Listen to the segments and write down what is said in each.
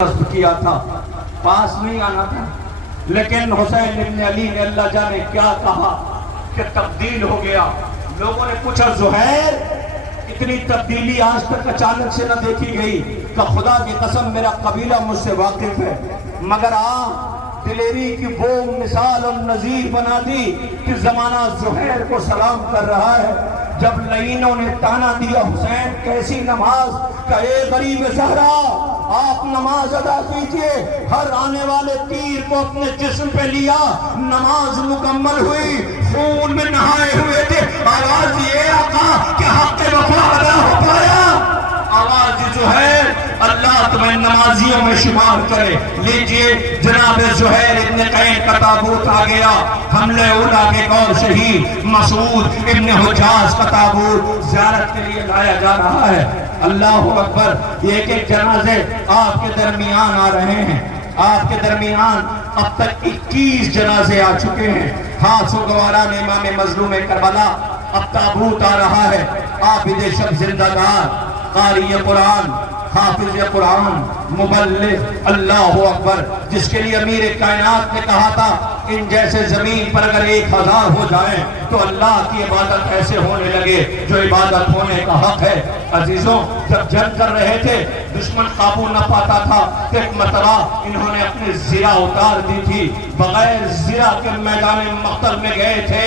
کیا تھا، پاس نہیں آنا تھا، لیکن حسین ابن علی نے اللہ جانے کیا کہا کہ تبدیل ہو گیا۔ لوگوں نے پوچھا زہیر اتنی تبدیلی آج تک اچانک سے نہ دیکھی گئی کہ خدا کی قسم میرا قبیلہ مجھ سے واقف ہے، مگر دلیری کی وہ مثال اور نظیر بنا دی کہ زمانہ زہیر کو سلام کر رہا ہے۔ جب لعینوں نے تانا دیا حسین کیسی نماز، کہ اے غریب زہرا آپ نماز ادا کیجئے، ہر آنے والے تیر کو اپنے جسم پہ لیا، نماز مکمل ہوئی، خون میں نہائے ہوئے تھے، آواز یہ آقا کہ حق وفا ادا ہو پایا۔ آواز زہیر اللہ تمہیں نمازیوں میں شمار کرے۔ لیجئے جناب زہیر ابن قین کا تابوت آ گیا، حملہ اولا کے اور شہید مسعود ابن حجاز کا تابوت زیارت کے لیے لایا جا رہا ہے۔ اللہ اکبر، ایک ایک جنازے آپ کے درمیان آ رہے ہیں۔ آپ کے درمیان اب تک 21 جنازے آ چکے ہیں۔ ہاں سوگواران امام مظلوم کربلا، اب تابوت آ رہا ہے۔ عابد شب زندگار، قاری قرآن، حافظ قرآن، مبلغ، اللہ اکبر، جس کے لیے امیر کائنات نے کہا تھا ان جیسے زمین پر اگر 1000 ہو جائیں تو اللہ کی عبادت ایسے ہونے لگے جو عبادت ہونے کا حق ہے۔ عزیزوں، جب جنگ کر رہے تھے دشمن قابو نہ پاتا تھا، ایک مرتبہ انہوں نے اپنی زرہ اتار دی تھی، بغیر زرہ کے میدان مقتل میں گئے تھے۔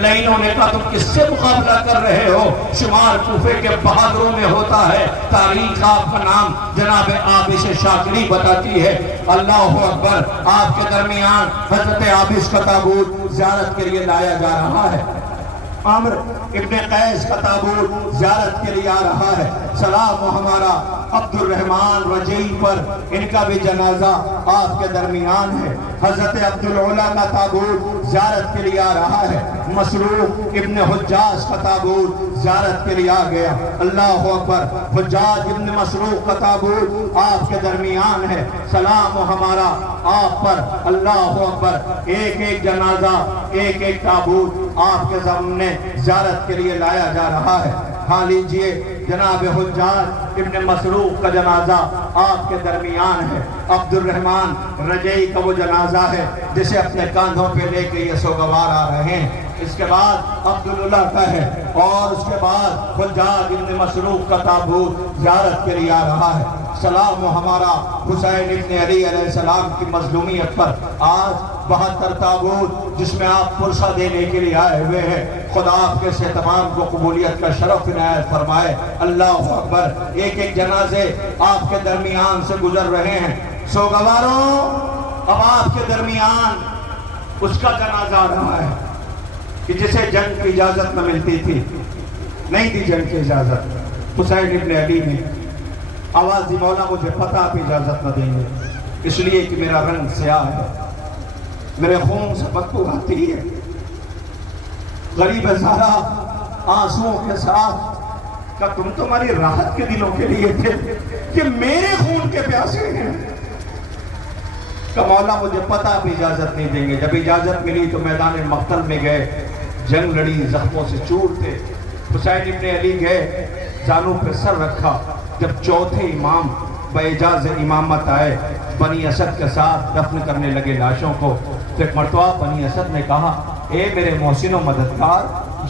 لعینوں نے کہا تم کس سے مقابلہ کر رہے ہو؟ شمار کوفے کے بہادروں میں ہوتا ہے۔ تاریخ آپ کا نام جناب عابس شاکری بتاتی ہے۔ اللہ اکبر، آپ کے درمیان حضرت عابس کا تابوت زیارت کے لیے لایا جا رہا ہے۔ عامر ابن قیس کا تابوت زیارت کے لیے آ رہا ہے۔ سلام و ہمارا عبد الرحمن رجعی پر، ان کا بھی جنازہ آپ کے درمیان ہے۔ حضرت عبدالعلا کا تابوت زیارت کے لیے آ رہا ہے۔ مسروق ابن حجاز کا تابوت زیارت کے لیے آ گیا۔ اللہ اکبر، حجاج ابن مسروق کا تابوت آپ کے درمیان ہے۔ سلام و ہمارا آپ پر۔ اللہ اکبر، ایک ایک جنازہ، ایک ایک تابوت آپ کے سامنے زیارت کے لیے لایا جا رہا ہے۔ ہاں لیجئے جناب حجاج ابن مسروق کا جنازہ آپ کے درمیان ہے۔ عبد الرحمن رجعی کا وہ جنازہ ہے جسے اپنے کاندھوں پہ لے کے یہ سوگوار آ رہے ہیں۔ اس کے بعد عبداللہ کا ہے، اور اس کے بعد حجاج ابن مسروق کا تابوت زیارت کے لیے آ رہا ہے۔ سلام و ہمارا حسین ابن علی علیہ السلام کی مظلومیت پر۔ آج 72 تابوت جس میں آپ پرسہ دینے کے لیے آئے ہوئے ہیں، خدا آپ کے سے تمام کو قبولیت کا شرف عنایت فرمائے۔ اللہ اکبر، ایک ایک جنازے آپ کے درمیان سے گزر رہے ہیں۔ سوگواروں، اب آپ کے درمیان اس کا جنازہ آ رہا ہے کہ جسے جنگ کی اجازت نہ ملتی تھی، نہیں دی جنگ کی اجازت۔ حسین ابن علی نے آواز دی مولا مجھے پتہ آپ اجازت نہ دیں گے، اس لیے کہ میرا رنگ سیاہ ہے، میرے خون سے بدبو آتی ہے۔ غریب زہرا آنسوؤں کے ساتھ کہ تم تو ہماری راحت کے دنوں کے لیے تھے کہ میرے خون کے پیاسے ہیں، کہ مولا مجھے پتہ آپ اجازت نہیں دیں گے۔ جب اجازت ملی تو میدان مقتل میں گئے، جنگ لڑی، زخموں سے چور تھے۔ حسین ابن علی گئے، زانوں پہ سر رکھا۔ جب چوتھے امام باعجاز امامت آئے، بنی اسد کے ساتھ دفن کرنے لگے لاشوں کو، تو ایک مرتبہ بنی اسد نے کہا اے میرے محسن و مددگار،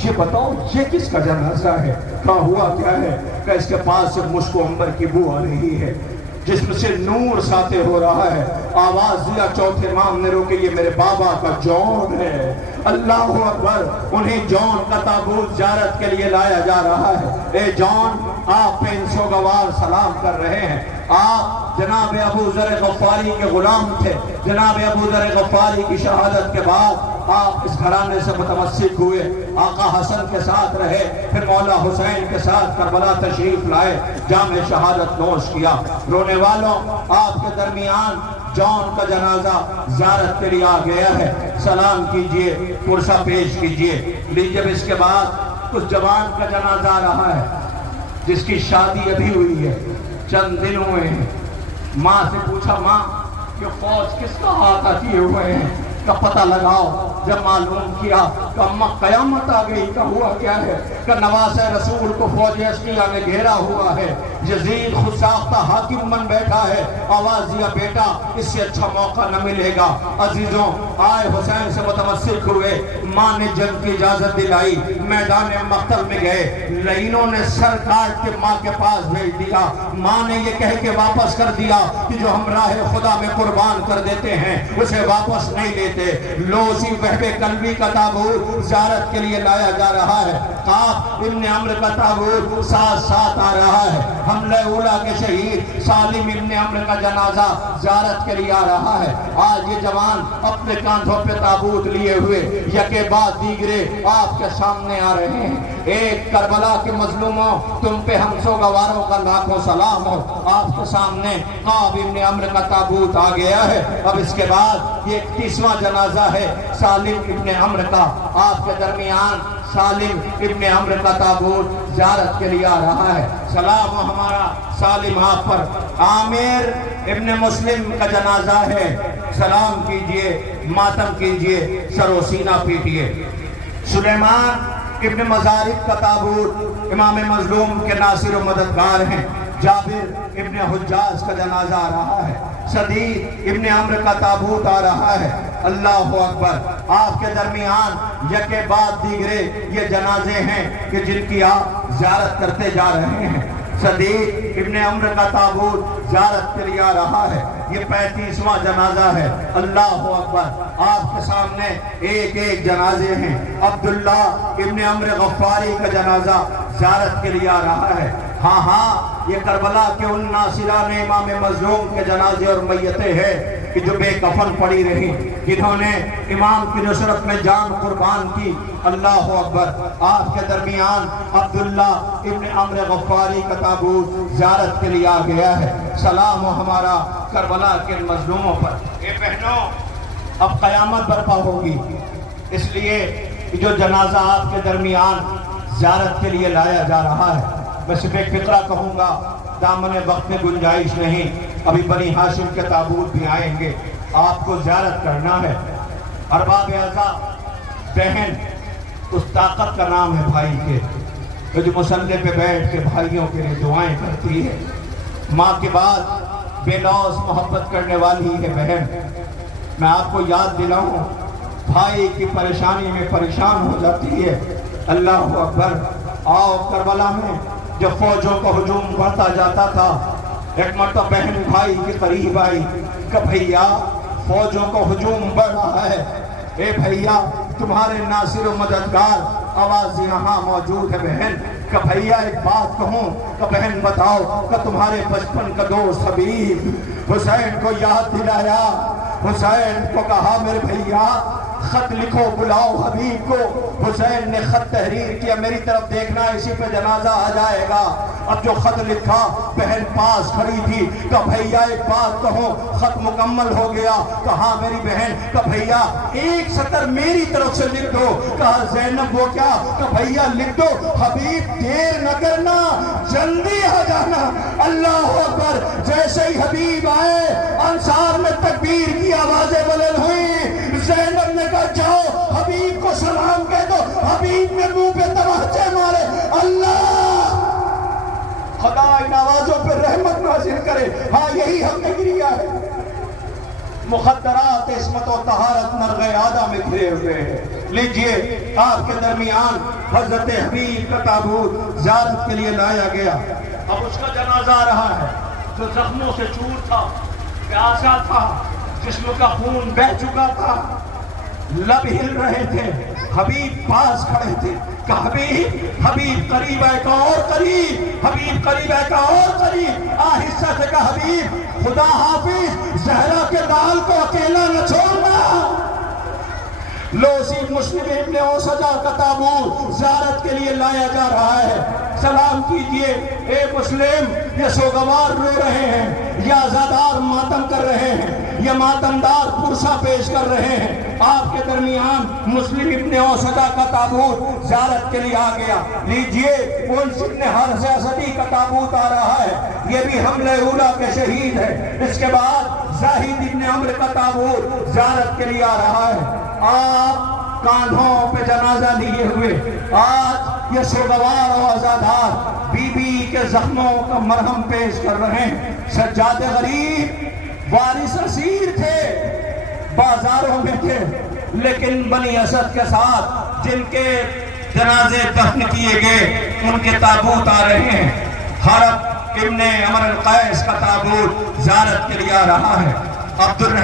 یہ بتاؤ یہ کس کا جنازہ ہے؟ کہا ہوا کیا ہے؟ کہ اس کے پاس سے مشک و عنبر کی بو آ رہی ہے، جسم سے نور ساطع ہو رہا ہے۔ آواز دیا چوتھے امام نے روکے، یہ میرے بابا کا جون ہے۔ اللہ اکبر، انہیں جون کا تابوت زیارت کے لیے لایا جا رہا ہے۔ اے جون، آپ پہ ان سوگوار سلام کر رہے ہیں۔ آپ جناب ابو ذر غفاری کے غلام تھے۔ جناب ابو ذر غفاری کی شہادت کے بعد آپ اس گھرانے سے متمسک ہوئے، آقا حسن کے ساتھ رہے، پھر مولا حسین کے ساتھ کربلا تشریف لائے، جام شہادت نوش کیا۔ رونے والوں، آپ کے درمیان جون کا جنازہ زیارت کے لیے آ گیا ہے۔ سلام کیجئے، پرسہ پیش کیجئے۔ لیجئے اس کے بعد اس جوان کا جنازہ آ رہا ہے جس کی شادی ابھی ہوئی ہے، چند دن ہوئے ہیں۔ ماں سے پوچھا، ماں یہ فوج کس کا ہاتھ کیے ہوئے ہیں؟ کا پتہ لگاؤ۔ جب معلوم کیا کہ اما قیامت آ گئی، کہ ہوا کیا ہے؟ کہ نواز رسول کو فوج اشقیہ میں گھیرا ہوا ہے، یزید خود ساختہ حاکم بن بیٹھا ہے، آواز دیا بیٹا اس سے اچھا موقع نہ ملے گا۔ عزیزوں آئے حسین سے متمسک ہوئے، ماں نے جنگ کی اجازت دلائی، میدان مقتل میں گئے، لعینوں نے سر کاٹ کے ماں کے پاس بھیج دیا، ماں نے یہ کہہ کے واپس کر دیا کہ جو ہم راہ خدا میں قربان کر دیتے ہیں اسے واپس نہیں لیتے۔ لو اسی وہب قلبی کا تابوت زیارت کے لیے لایا جا رہا ہے، قاف ابن عمرو کا تابوت ساتھ ساتھ آ رہا ہے، حملہ اولا کے شہید سالم ابن عمرو کا جنازہ زیارت کے لیے آ رہا ہے۔ آج یہ جوان اپنے کاندھوں پہ تابوت لیے ہوئے یکے بعد دیگرے آپ کے سامنے آ رہے ہیں۔ ایک کربلا کے مظلوموں، تم پہ ہم سوگواروں کا لاکھوں سلام ہو۔ آپ کے سامنے قاب ابن عمرو کا تابوت آ گیا ہے۔ اب اس کے بعد یہ 31واں جنازہ ہے سالم ابن عمرو کا، آپ کے درمیان سالم ابن عمرو کا تابوت زیارت کے لیے آ رہا ہے۔ سلام ہو ہمارا سالم آپ پر۔ عامر ابن مسلم کا جنازہ ہے، سلام کیجئے، ماتم کیجئے، سر و سینہ پیٹئے۔ سلیمان ابن مزارب کا تابوت امام مظلوم کے ناصر و مددگار ہیں، جابر ابن حجاز کا جنازہ آ رہا ہے، صدیق ابن عمرو کا تابوت آ رہا ہے۔ اللہ اکبر۔ آپ کے درمیان یکے بعد دیگرے یہ جنازے ہیں کہ جن کی آپ زیارت کرتے جا رہے ہیں۔ صدیق ابن عمرو کا تابوت زیارت کے لیے آ رہا ہے، یہ 35واں جنازہ ہے۔ اللہ اکبر۔ آپ کے سامنے ایک ایک جنازے ہیں۔ عبداللہ ابن عمرو غفاری کا جنازہ زیارت کے لیے آ رہا ہے۔ ہاں ہاں، یہ کربلا کے ان ناصران امام مظلوم کے جنازے اور میتیں ہیں کہ جو بے کفن پڑی رہی، جنہوں نے امام کی نصرت میں جان قربان کی۔ اللہ اکبر۔ آپ کے درمیان عبداللہ ابن عمرو غفاری کا تابوت زیارت کے لیے آ گیا ہے۔ سلام ہو ہمارا کربلا کے مظلوموں پر۔ اے بہنوں، اب قیامت برپا ہوگی، اس لیے جو جنازہ آپ کے درمیان زیارت کے لیے لایا جا رہا ہے، میں صرف ایک فقرہ کہوں گا، دامن وقت میں گنجائش نہیں، ابھی بنی ہاشم کے تابوت بھی آئیں گے، آپ کو زیارت کرنا ہے۔ ارباب اعزا بہن اس طاقت کا نام ہے بھائی کے، جو مصلی پہ بیٹھ کے بھائیوں کے لیے دعائیں کرتی ہے۔ ماں کے بعد بے لوث محبت کرنے والی ہے بہن۔ میں آپ کو یاد دلاؤں، بھائی کی پریشانی میں پریشان ہو جاتی ہے۔ اللہ اکبر۔ آؤ کربلا میں جب فوجوں کا ہجوم بڑھتا جاتا تھا، ایک مرتبہ بہن بھائی کے قریب آئی کہ بھیا فوجوں کا ہجوم بڑھ رہا ہے، اے بھیا تمہارے ناصر و مددگار آواز یہاں موجود ہے بہن، کہ بھیا ایک بات کہوں، کہ بہن بتاؤ کہ تمہارے بچپن کا دوست حبیب حسین کو یاد دلایا، حسین کو کہا میرے بھیا خط لکھو بلاؤ حبیب کو۔ حسین نے خط تحریر کیا، میری طرف دیکھنا اسی پہ جنازہ آ جائے گا۔ اب جو خط لکھا، بہن پاس کھڑی تھی، کہ بھیا ایک بات کہو، خط مکمل ہو گیا؟ کہا میری بہن، کہ بھیا ایک سطر میری طرف سے لکھ دو۔ کہا زینب وہ کیا؟ کہ بھیا لکھ دو حبیب دیر نہ کرنا، جلدی آ جانا۔ اللہ اکبر۔ جیسے ہی حبیب آئے، انصار میں تکبیر کی آوازیں بلند ہوئیں۔ زینب نے کہا جاؤ حبیب کو سلام کہہ دو۔ حبیب نے منہ پہ تماچے مارے۔ اللہ خدا ان آوازوں پہ رحمت نازل کرے۔ ہاں یہی ہم نے کیا ہے۔ مخدرات عصمت و طہارت مرغ آدم میں گھرے ہوئے ہیں۔ لیجئے آپ کے درمیان حضرت حبیب کا تابوت زیارت کے لیے لایا گیا۔ اب اس کا جنازہ آ رہا ہے، جو زخموں سے چور تھا، پیاسا تھا، جسم کا خون بہہ چکا تھا، لب ہل رہے تھے، حبیب پاس کھڑے تھے کہ حبیب حبیب قریب ہے کہ اور قریب، حبیب قریب ہے کہ اور قریب۔ آہستہ سے کہ حبیب خدا حافظ، زہرا کے دال کو اکیلا نہ چھوڑنا۔ لوسی مسلم ابن اوسجا کا تابوت زیارت کے لیے لایا جا رہا ہے۔ سلام کیجئے اے مسلم، یہ سوگوار رو رہے ہیں، یہ عزادار ماتم کر رہے ہیں، یہ ماتمدار پرسہ پیش کر رہے ہیں۔ آپ کے درمیان مسلم ابن اوسجا کا تابوت زیارت کے لیے آ گیا۔ لیجئے انس ابن حارثہ اسدی کا تابوت آ رہا ہے، یہ بھی حملہ اولا کے شہید ہے۔ اس کے بعد زاہد ابن عمرو کا تابوت زیارت کے لیے آ رہا ہے۔ آپ کاندھوں پہ جنازہ لیے ہوئے آج یہ سوگوار و عزادار بی بی کے زخموں کا مرہم پیش کر رہے ہیں۔ سجاد غریب وارث اسیر تھے، بازاروں میں تھے، لیکن بنی اسد کے ساتھ جن کے جنازے دفن کیے گئے ان کے تابوت آ رہے ہیں۔ حرب ابن عمر القیس کا تابوت زیارت کے لیے آ رہا ہے۔